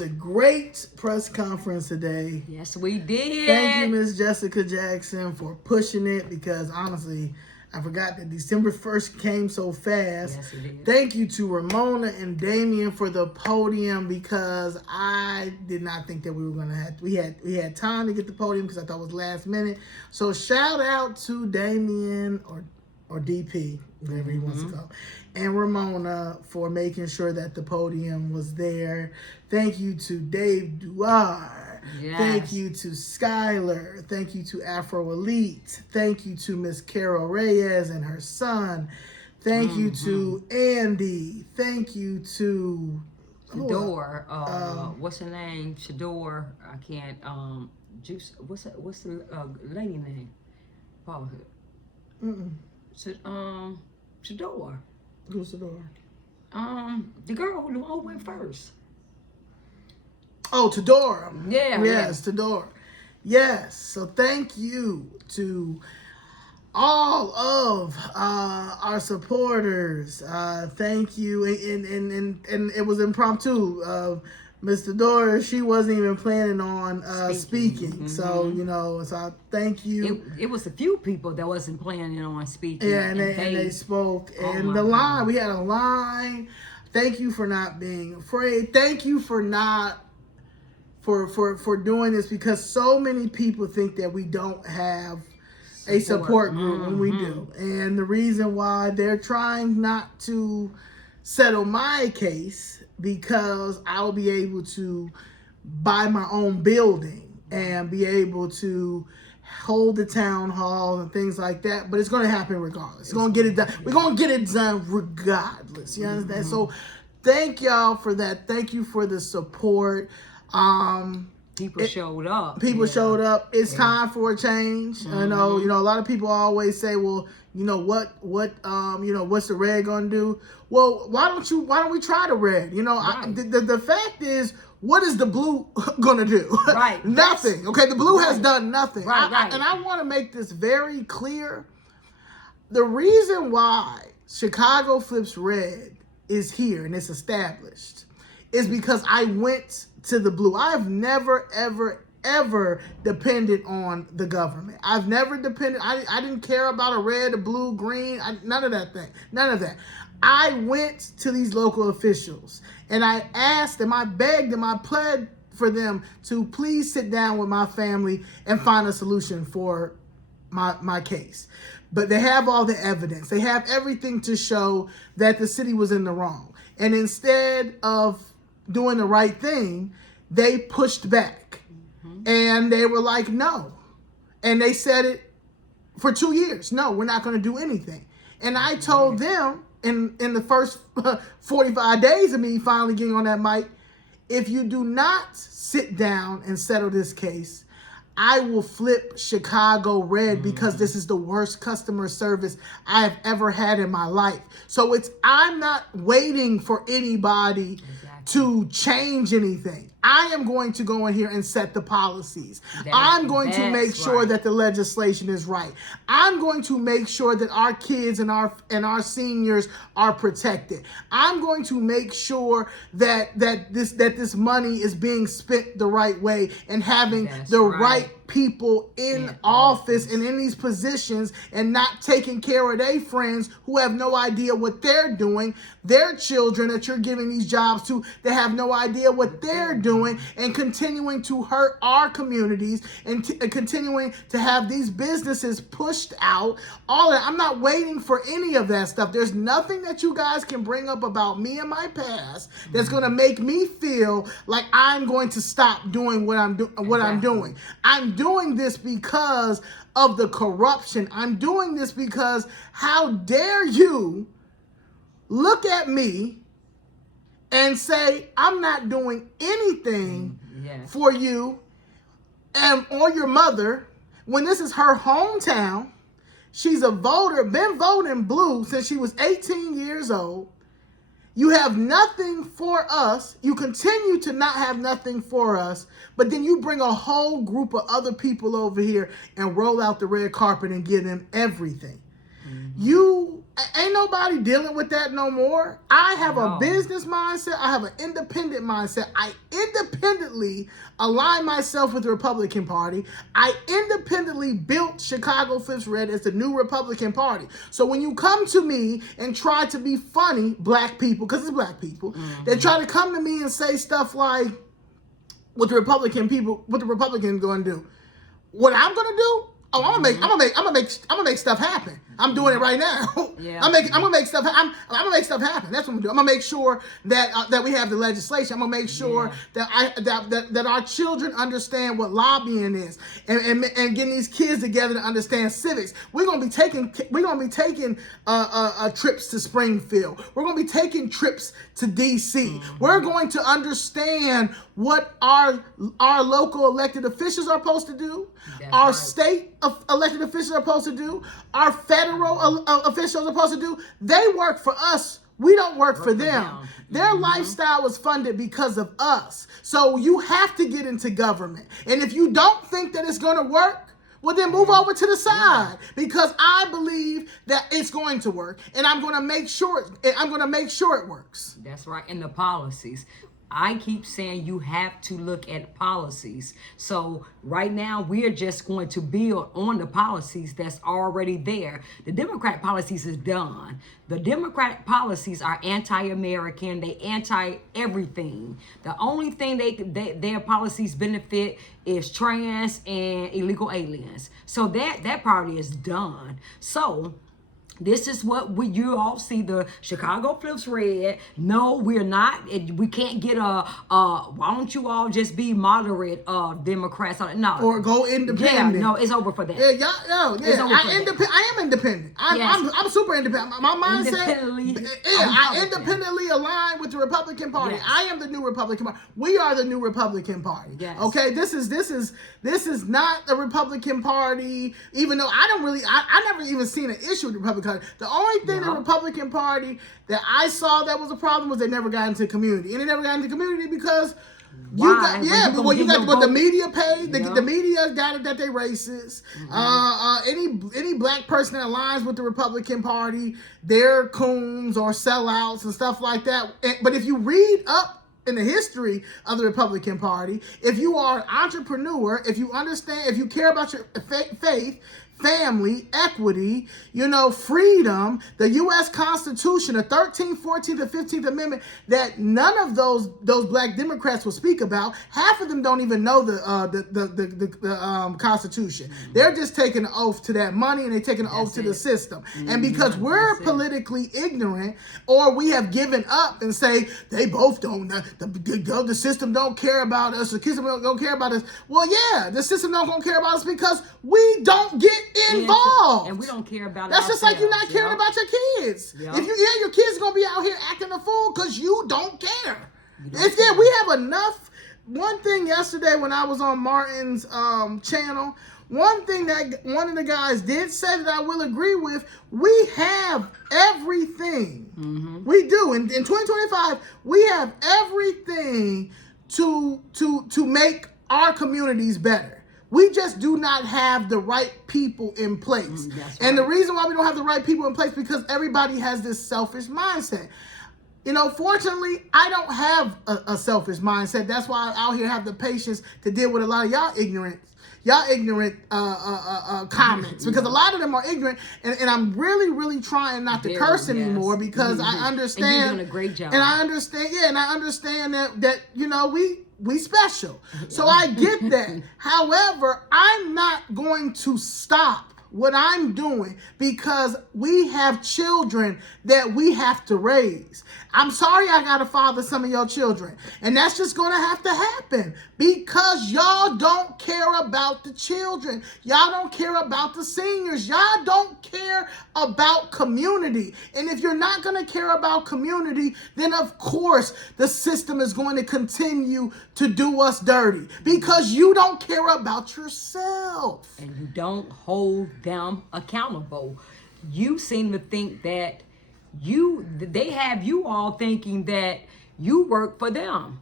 A great press conference today. Yes, we did. Thank you, Miss Jessica Jackson, for pushing it because honestly, I forgot that December 1st came so fast. Yes, it did. Thank you to Ramona and Damien for the podium because I did not think that we were gonna have. We had time to get the podium because I thought it was last minute. So shout out to Damien or DP, whatever he wants to go, and Ramona for making sure that the podium was there. Thank you to Dave Duar. Yes. Thank you to Skylar. Thank you to Afro Elite. Thank you to Miss Carol Reyes and her son. Thank you to Andy. Thank you to Shador. What's her name? Shador. I can't. Juice. What's the lady name? Paul. Shador. Who's Shador? The girl who went first. Oh, Tadora. Yeah. Yes, yeah. Tadora. Yes. So thank you to all of our supporters. Thank you. And it was impromptu. Ms. Tadora, she wasn't even planning on speaking. So, so thank you. It was a few people that wasn't planning on speaking. Yeah, and they spoke. And the line, we had a line. Thank you for not being afraid. Thank you for not for doing this because so many people think that we don't have a support group when we do. And the reason why they're trying not to settle my case because I'll be able to buy my own building and be able to hold the town hall and things like that. But it's going to happen regardless. It's going to get it done. We're going to get it done regardless. You understand? So thank y'all for that. Thank you for the support. People showed up. People showed up. It's time for a change. A lot of people always say, well, what's the red gonna do? Well, why don't we try the red? Right. The fact is, what is the blue gonna do? Right. Nothing. Okay, the blue has done nothing. Right. And I want to make this very clear. The reason why Chicago Flips Red is here and it's established is because I went to the blue. I've never, ever depended on the government. I've never depended. I didn't care about a red, a blue, green, none of that thing. None of that. I went to these local officials and I asked them, I begged them, I pled for them to please sit down with my family and find a solution for my case. But they have all the evidence. They have everything to show that the city was in the wrong. And instead of doing the right thing, they pushed back and they were like, no. And they said it for 2 years. No, we're not going to do anything. And I told them in the first 45 days of me finally getting on that mic, if you do not sit down and settle this case, I will flip Chicago red because this is the worst customer service I have ever had in my life. So I'm not waiting for anybody to change anything. I am going to go in here and set the policies. I'm going to make sure that the legislation is right. I'm going to make sure that our kids and our seniors are protected. I'm going to make sure that this money is being spent the right way and having the right people in office and in these positions and not taking care of their friends who have no idea what they're doing, their children that you're giving these jobs to, they have no idea what they're doing, and continuing to hurt our communities and continuing to have these businesses pushed out. All that. I'm not waiting for any of that stuff. There's nothing that you guys can bring up about me and my past that's going to make me feel like I'm going to stop doing what I'm doing. I'm doing this because of the corruption. I'm doing this because how dare you look at me and say I'm not doing anything for you or your mother when this is her hometown. She's a voter, been voting blue since she was 18 years old. You have nothing for us. You continue to not have nothing for us, but then you bring a whole group of other people over here and roll out the red carpet and give them everything. You Ain't nobody dealing with that no more. I have a No. business mindset. I have an independent mindset. I independently align myself with the Republican Party. I independently built Chicago Flips Red as the new Republican Party. So when you come to me and try to be funny, black people, because it's black people, they try to come to me and say stuff like, what the Republicans going to do? What I'm going to do? Oh, I'm gonna make stuff happen. I'm doing it right now. Yeah. I'm gonna make stuff. I'm gonna make stuff happen. That's what I'm gonna do. I'm gonna make sure that we have the legislation. I'm gonna make sure that our children understand what lobbying is, and getting these kids together to understand civics. We're gonna be taking trips to Springfield. We're gonna be taking trips to DC. We're going to understand what our local elected officials are supposed to do. That's our right. state elected officials are supposed to do, our federal officials are supposed to do. They work for us. We don't work for them. Their lifestyle was funded because of us. So you have to get into government. And if you don't think that it's going to work, well, then move over to the side, because I believe that it's going to work, and I'm going to make sure it works. That's right. And the policies. I keep saying you have to look at policies. So right now we're just going to build on the policies that's already there. The Democrat policies is done. The Democratic policies are anti-American. They anti-everything. The only thing their policies benefit is trans and illegal aliens. So that party is done. So this is what you all see. The Chicago Flips Red. No, we're not. We can't get why don't you all just be moderate Democrats? No. Or go independent. Yeah, no, it's over for that. Yeah, I am independent. Yes. I'm super independent. My mindset. I Republican. independently align with the Republican Party. Yes. I am the new Republican Party. We are the new Republican Party. Yes. Okay, this is not the Republican Party. Even though I never even seen an issue with the Republican Party. The only thing the Republican Party that I saw that was a problem was they never got into community, and they never got into community because you got what the media paid. The media got it that they racist. Any black person that aligns with the Republican Party, they're coons or sellouts and stuff like that. But if you read up in the history of the Republican Party, if you are an entrepreneur, if you understand, if you care about your faith, family, equity, freedom, the U.S. Constitution, the 13th, 14th, and 15th Amendment, that none of those black Democrats will speak about. Half of them don't even know the Constitution. They're just taking an oath to that money, and they're taking an oath to the system. And because we're politically ignorant, or we have given up and say they both don't, the system don't care about us, the system don't care about us. Well, yeah, the system don't care about us because we don't get involved, and we don't care about that's just like you're not caring about your kids. If your kids are gonna be out here acting a fool because you don't care. We have enough. One thing yesterday when I was on Martin's channel, one thing that one of the guys did say that I will agree with, we have everything. We do. In 2025, we have everything to make our communities better. We just do not have the right people in place. And the reason why we don't have the right people in place because everybody has this selfish mindset. Fortunately, I don't have a selfish mindset. That's why I out here have the patience to deal with a lot of y'all ignorant comments, because a lot of them are ignorant, and I'm really, really trying not to curse anymore because I understand. And you're doing a great job. And I understand that we special. So I get that. However, I'm not going to stop what I'm doing because we have children that we have to raise. I'm sorry I gotta father some of your children. And that's just gonna have to happen because y'all don't care about the children. Y'all don't care about the seniors. Y'all don't care about community. And if you're not gonna care about community, then of course the system is going to continue to do us dirty because you don't care about yourself. And you don't hold them accountable. You seem to think that they have you all thinking that you work for them.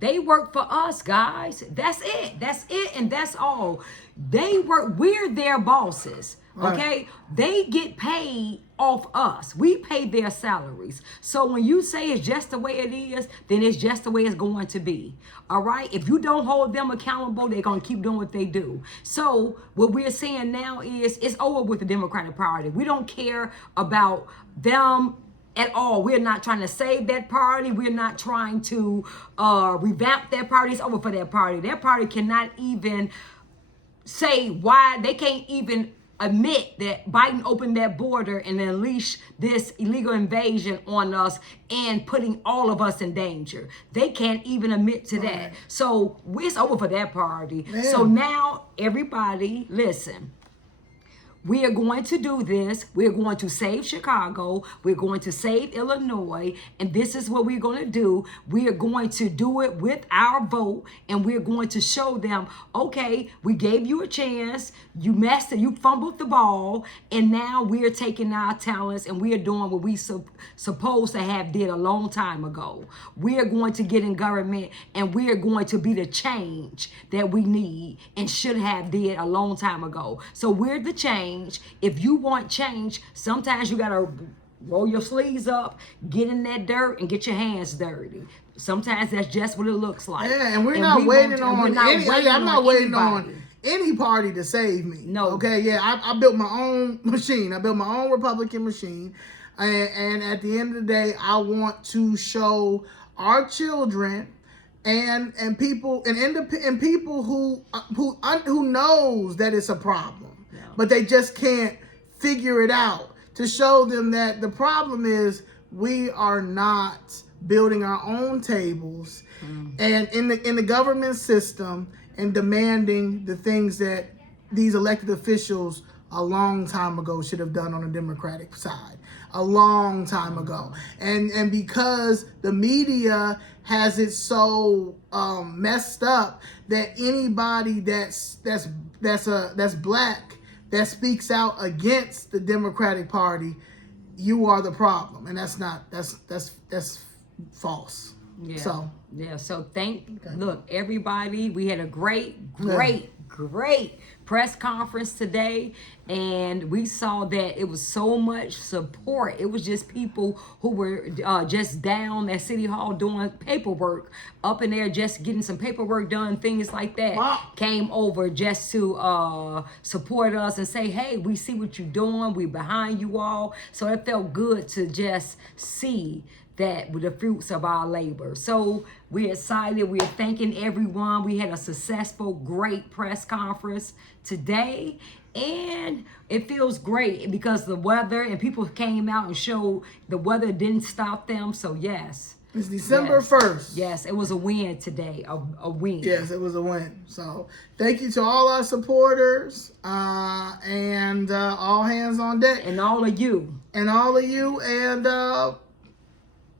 They work for us, guys. That's it, and that's all. They work. We're their bosses. Okay, they get paid off us. We pay their salaries. So when you say it's just the way it is, then it's just the way it's going to be. All right. If you don't hold them accountable, they're gonna keep doing what they do. So what we're saying now is it's over with the Democratic Party. We don't care about them at all. We're not trying to save that party. We're not trying to revamp that party. It's over for that party. That party cannot even say why. They can't even admit that Biden opened that border and unleashed this illegal invasion on us and putting all of us in danger. They can't even admit to that. So it's over for that party. Man. So now everybody listen. We are going to do this. We're going to save Chicago. We're going to save Illinois. And this is what we're going to do. We are going to do it with our vote. And we're going to show them, okay, we gave you a chance. You messed it. You fumbled the ball. And now we're taking our talents and we are doing what we supposed to have did a long time ago. We are going to get in government and we are going to be the change that we need and should have did a long time ago. So we're the change. If you want change, sometimes you gotta roll your sleeves up, get in that dirt, and get your hands dirty. Sometimes that's just what it looks like. Yeah, and we're not waiting on any. I'm not waiting on any party to save me. No. Okay. Yeah, I built my own machine. I built my own Republican machine, and at the end of the day, I want to show our children and people and people who knows that it's a problem. But they just can't figure it out, to show them that the problem is we are not building our own tables and in the government system and demanding the things that these elected officials a long time ago should have done on the Democratic side, a long time ago. And because the media has it so messed up that anybody that's black that speaks out against the Democratic Party, you are the problem, and that's false. Yeah. So look, everybody, we had a great press conference today, and we saw that it was so much support. It was just people who were just down at City Hall doing paperwork, up in there just getting some paperwork done, things like that. Wow. Came over just to support us and say, hey, we see what you're doing. We're behind you all. So it felt good to just see that with the fruits of our labor. So we're excited. We're thanking everyone. We had a successful, great press conference today. And it feels great because the weather and people came out and showed the weather didn't stop them. So yes. It's December 1st. Yes, it was a win today, a win. Yes, it was a win. So thank you to all our supporters and all hands on deck. And all of you. And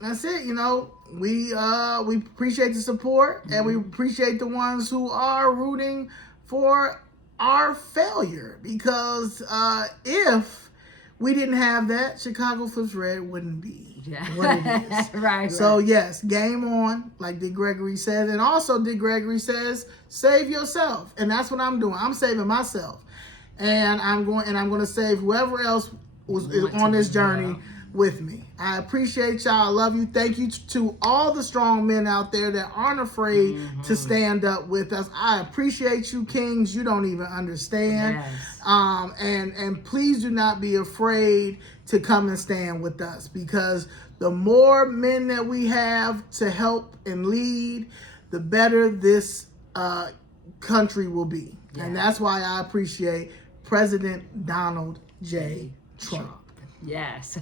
that's it. You know, we appreciate the support and we appreciate the ones who are rooting for our failure, because if we didn't have that, Chicago Flips Red wouldn't be what it is. Right. So yes, game on, like Dick Gregory says, and also Dick Gregory says, save yourself, and that's what I'm doing. I'm saving myself, and I'm going to save whoever else is on this journey with me. I appreciate y'all. I love you. Thank you to all the strong men out there that aren't afraid to stand up with us. I appreciate you, kings. You don't even understand. Yes. And please do not be afraid to come and stand with us, because the more men that we have to help and lead, the better this country will be. Yes. And that's why I appreciate President Donald J. Trump. Yes.